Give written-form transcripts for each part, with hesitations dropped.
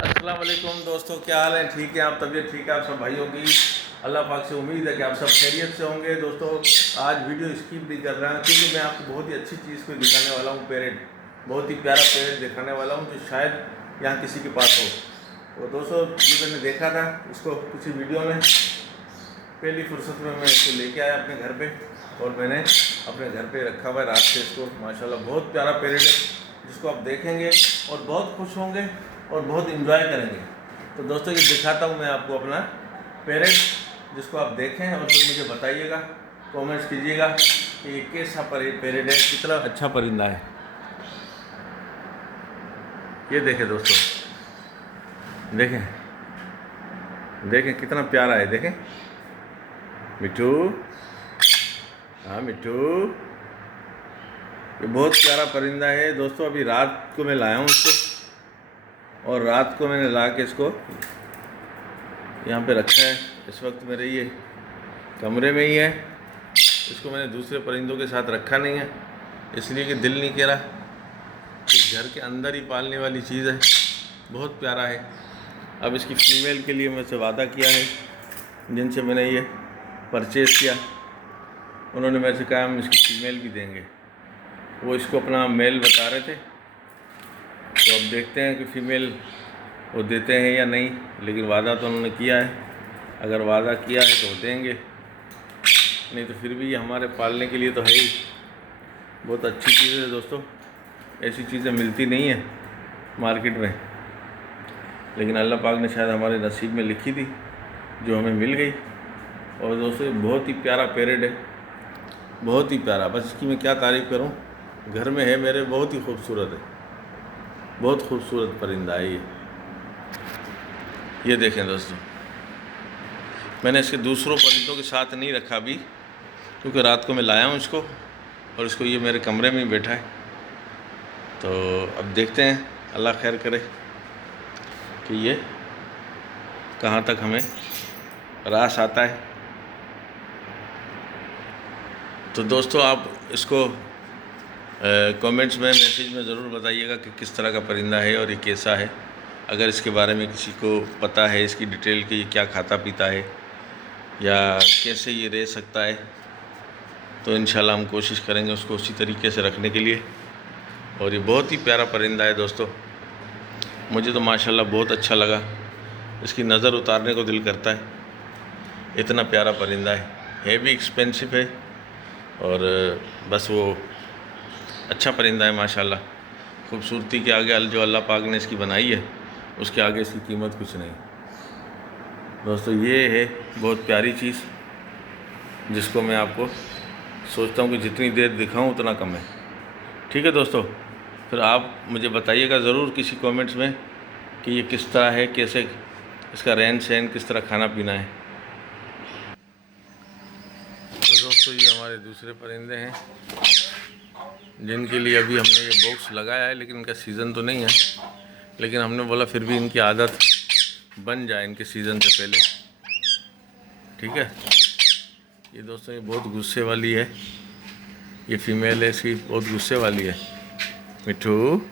अस्सलाम वालेकुम दोस्तों, क्या हाल है? ठीक है? आप तबीयत ठीक है आप सब भाइयों की? अल्लाह पाक से उम्मीद है कि आप सब खैरियत से होंगे। दोस्तों आज वीडियो स्किप भी कर रहा हूँ क्योंकि मैं आपको बहुत ही अच्छी चीज़ को दिखाने वाला हूँ। पैरेट, बहुत ही प्यारा पैरेट दिखाने वाला हूँ जो शायद यहाँ किसी के पास हो। तो दोस्तों ये मैंने देखा था इसको किसी वीडियो में, पहली फुर्सत में मैं इसको लेके आया अपने घर पे और मैंने अपने घर पे रखा हुआ है रात से इसको। माशाल्लाह बहुत प्यारा पैरेट है जिसको आप देखेंगे और बहुत खुश होंगे और बहुत इन्जॉय करेंगे। तो दोस्तों ये दिखाता हूँ मैं आपको अपना पैरेट, जिसको आप देखें और फिर मुझे बताइएगा, कमेंट्स कीजिएगा कि ये कैसा पैरेट है, कितना अच्छा परिंदा है। ये देखें दोस्तों, देखें देखें कितना प्यारा है। देखें मिट्टू, हाँ मिट्टू, ये बहुत प्यारा परिंदा है दोस्तों। अभी रात को मैं लाया हूँ इसको और रात को मैंने ला के इसको यहाँ पे रखा है। इस वक्त मेरे ये कमरे में ही है। इसको मैंने दूसरे परिंदों के साथ रखा नहीं है इसलिए कि दिल नहीं कह रहा कि घर के अंदर ही पालने वाली चीज़ है। बहुत प्यारा है। अब इसकी फ़ीमेल के लिए मुझसे वादा किया है, जिनसे मैंने ये परचेज़ किया उन्होंने मेरे से कहा हम इसकी फ़ीमेल भी देंगे। वो इसको अपना मेल बता रहे थे, तो अब देखते हैं कि फ़ीमेल वो देते हैं या नहीं, लेकिन वादा तो उन्होंने किया है। अगर वादा किया है तो वो देंगे, नहीं तो फिर भी ये हमारे पालने के लिए तो है ही। बहुत अच्छी चीज़ है दोस्तों, ऐसी चीज़ें मिलती नहीं है मार्केट में, लेकिन अल्लाह पाक ने शायद हमारे नसीब में लिखी थी जो हमें मिल गई। और दोस्तों बहुत ही प्यारा पैरेट है, बहुत ही प्यारा। बस इसकी मैं क्या तारीफ़ करूं, घर में है मेरे, बहुत ही खूबसूरत है, बहुत खूबसूरत परिंदा है ये देखें दोस्तों। मैंने इसके दूसरों परिंदों के साथ नहीं रखा अभी, क्योंकि रात को मैं लाया हूँ इसको और इसको ये मेरे कमरे में ही बैठा है। तो अब देखते हैं, अल्लाह खैर करे कि ये कहाँ तक हमें रास आता है। तो दोस्तों आप इसको कमेंट्स में, मैसेज में ज़रूर बताइएगा कि किस तरह का परिंदा है और ये कैसा है। अगर इसके बारे में किसी को पता है, इसकी डिटेल कि ये क्या खाता पीता है या कैसे ये रह सकता है, तो इंशाल्लाह हम कोशिश करेंगे उसको उसी तरीके से रखने के लिए। और ये बहुत ही प्यारा परिंदा है दोस्तों, मुझे तो माशाल्लाह बहुत अच्छा लगा। इसकी नज़र उतारने को दिल करता है, इतना प्यारा परिंदा है भी एक्सपेंसिव है और बस वो अच्छा परिंदा है माशाल्लाह। खूबसूरती के आगे जो अल्लाह पाक ने इसकी बनाई है उसके आगे इसकी कीमत कुछ नहीं। दोस्तों ये है बहुत प्यारी चीज़ जिसको मैं आपको सोचता हूँ कि जितनी देर दिखाऊँ उतना कम है। ठीक है दोस्तों, फिर आप मुझे बताइएगा ज़रूर किसी कमेंट्स में कि ये किस तरह है, कैसे इसका रहन सहन, किस तरह खाना पीना है। तो दोस्तों ये हमारे दूसरे परिंदे हैं जिनके लिए अभी हमने ये बॉक्स लगाया है, लेकिन इनका सीज़न तो नहीं है, लेकिन हमने बोला फिर भी इनकी आदत बन जाए इनके सीज़न से पहले। ठीक है, ये दोस्तों ये बहुत गुस्से वाली है, ये फीमेल है इसकी, बहुत गुस्से वाली है। मिठू,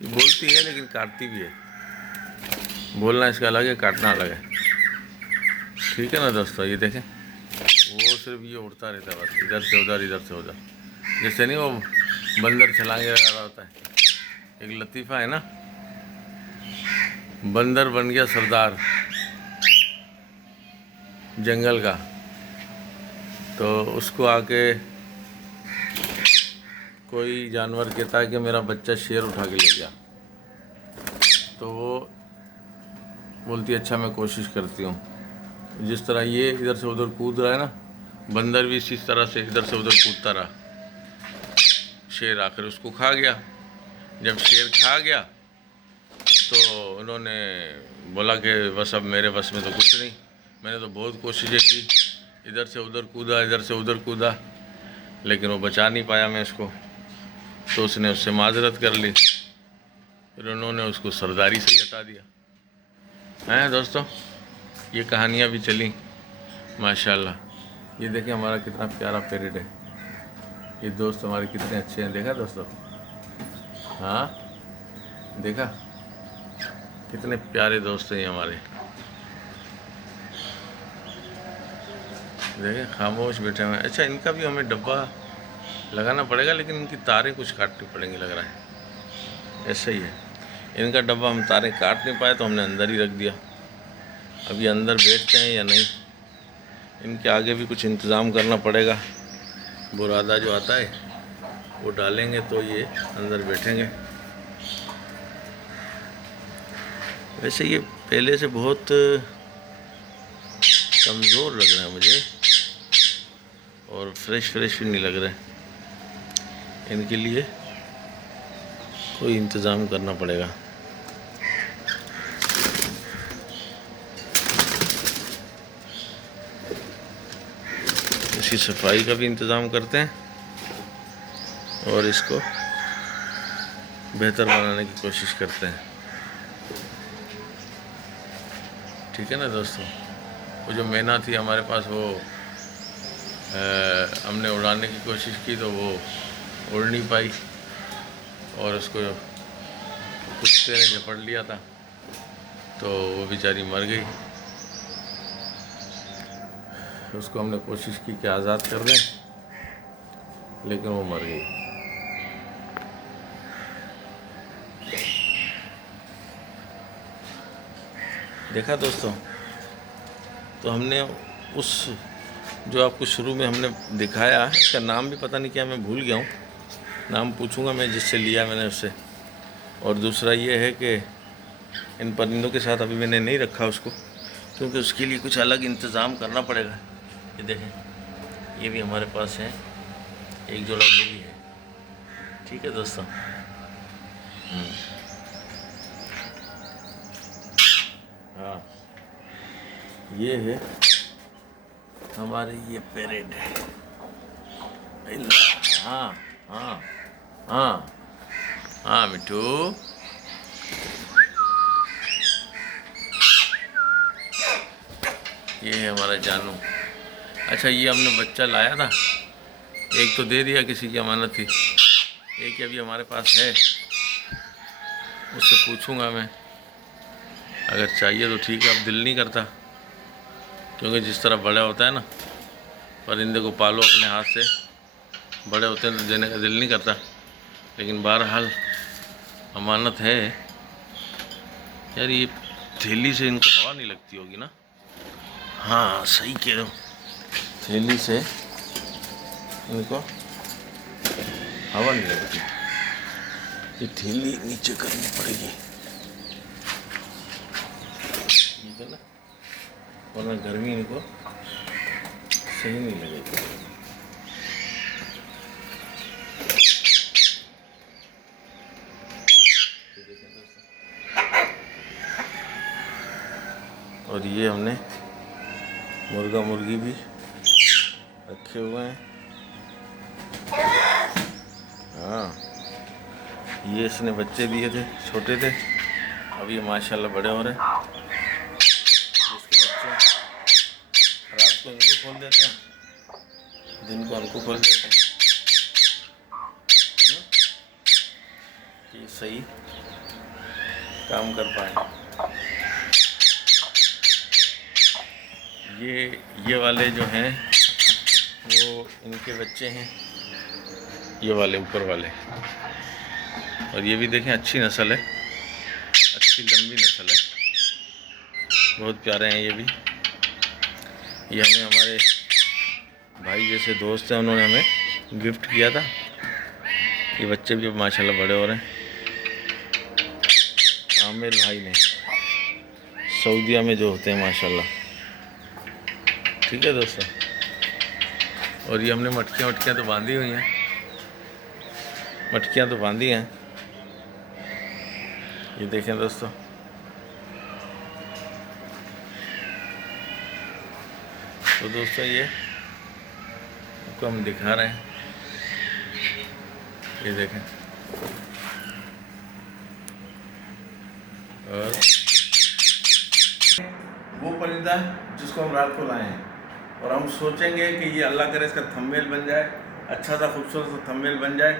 ये बोलती है लेकिन काटती भी है। बोलना इसका अलग है, काटना अलग है। ठीक है ना दोस्तों, ये देखें वो सिर्फ ये उड़ता रहता है बस, इधर से उधर इधर से उधर, जैसे नहीं वो बंदर छलांगे लगा रहा होता है। एक लतीफ़ा है ना, बंदर बन गया सरदार जंगल का, तो उसको आके कोई जानवर कहता है कि मेरा बच्चा शेर उठा के ले गया, तो वो बोलती है अच्छा मैं कोशिश करती हूँ। जिस तरह ये इधर से उधर कूद रहा है ना, बंदर भी इसी तरह से इधर से उधर कूदता रहा। शेर आकर उसको खा गया। जब शेर खा गया तो उन्होंने बोला कि बस अब मेरे बस में तो कुछ नहीं। मैंने तो बहुत कोशिशें की, इधर से उधर कूदा, इधर से उधर कूदा, लेकिन वो बचा नहीं पाया मैं इसको। तो उसने उससे माजरत कर ली। फिर उन्होंने उसको सरदारी से ही हटा दिया। हैं दोस्तों, ये कहानियाँ भी चली माशाल्लाह। ये देखिए हमारा कितना प्यारा पेरेड है। ये दोस्त हमारे कितने अच्छे हैं, देखा दोस्तों? हाँ, देखा कितने प्यारे दोस्त हैं ये हमारे। देखिए खामोश बैठे हुए हैं। अच्छा, इनका भी हमें डब्बा लगाना पड़ेगा, लेकिन इनकी तारें कुछ काटनी पड़ेंगी लग रहा है। ऐसा ही है, इनका डब्बा हम तारें काट नहीं पाए तो हमने अंदर ही रख दिया। अभी अंदर बैठते हैं या नहीं, इनके आगे भी कुछ इंतज़ाम करना पड़ेगा। बुरादा जो आता है वो डालेंगे तो ये अंदर बैठेंगे। वैसे ये पहले से बहुत कमज़ोर लग रहा है मुझे, और फ्रेश भी नहीं लग रहा है। इनके लिए कोई इंतज़ाम करना पड़ेगा। इसकी सफाई का भी इंतज़ाम करते हैं और इसको बेहतर बनाने की कोशिश करते हैं। ठीक है ना दोस्तों? वो जो मैना थी हमारे पास, वो हमने उड़ाने की कोशिश की तो वो उड़ नहीं पाई, और उसको कुत्ते ने झपट लिया था तो वो बेचारी मर गई। उसको हमने कोशिश की कि आज़ाद कर दें, लेकिन वो मर गई। देखा दोस्तों? तो हमने उस जो आपको शुरू में हमने दिखाया, इसका नाम भी पता नहीं क्या, मैं भूल गया हूँ, नाम पूछूंगा मैं जिससे लिया मैंने उससे। और दूसरा ये है कि इन परिंदों के साथ अभी मैंने नहीं रखा उसको, क्योंकि उसके लिए कुछ अलग इंतज़ाम करना पड़ेगा। ये देखें, ये भी हमारे पास है, एक जोड़ा ये भी है। ठीक है दोस्तों? हाँ, ये है हमारे ये पेरेड है। हाँ हाँ हाँ हाँ मिठू, ये है हमारा जानू। अच्छा, ये हमने बच्चा लाया था, एक तो दे दिया, किसी की अमानत थी, एक अभी हमारे पास है, उससे पूछूंगा मैं, अगर चाहिए तो ठीक है। अब दिल नहीं करता, क्योंकि जिस तरह बड़ा होता है ना, परिंदे को पालो अपने हाथ से, बड़े होते हैं तो देने का दिल नहीं करता, लेकिन बहरहाल अमानत है। यार, ये थैली से इनको हवा नहीं लगती होगी ना? हाँ, सही कह रहे हो, थैली से इनको हवा नहीं लगती। ये थैली नीचे करनी पड़ेगी, ठीक है ना, वरना गर्मी इनको सही नहीं लगेगी। और ये हमने मुर्गा मुर्गी भी रखे हुए हैं। हाँ, ये इसने बच्चे दिए थे, छोटे थे, अब ये माशाल्लाह बड़े हो रहे हैं। इसके बच्चे रात को इनको खोल देते हैं, दिन को हमको खोल देते हैं। ये सही काम कर पाए। ये वाले जो हैं वो इनके बच्चे हैं, ये वाले ऊपर वाले। और ये भी देखें, अच्छी नस्ल है, अच्छी लंबी नस्ल है, बहुत प्यारे हैं ये भी। ये हमें हमारे भाई जैसे दोस्त हैं, उन्होंने हमें गिफ्ट किया था। ये बच्चे भी अब माशाल्लाह बड़े हो रहे हैं। आमिर भाई ने, सऊदीया में जो होते हैं माशाल्लाह। ठीक है दोस्तों? और ये हमने मटकियाँ तो बांधी हुई हैं, मटकियाँ तो बांधी हैं। ये देखें दोस्तों, तो दोस्तों ये आपको हम दिखा रहे हैं, ये देखें। और वो परिंदा जिसको हम रात को लाए हैं, और हम सोचेंगे कि ये अल्लाह करे इसका थंबनेल बन जाए, अच्छा सा खूबसूरत सा थंबनेल बन जाए,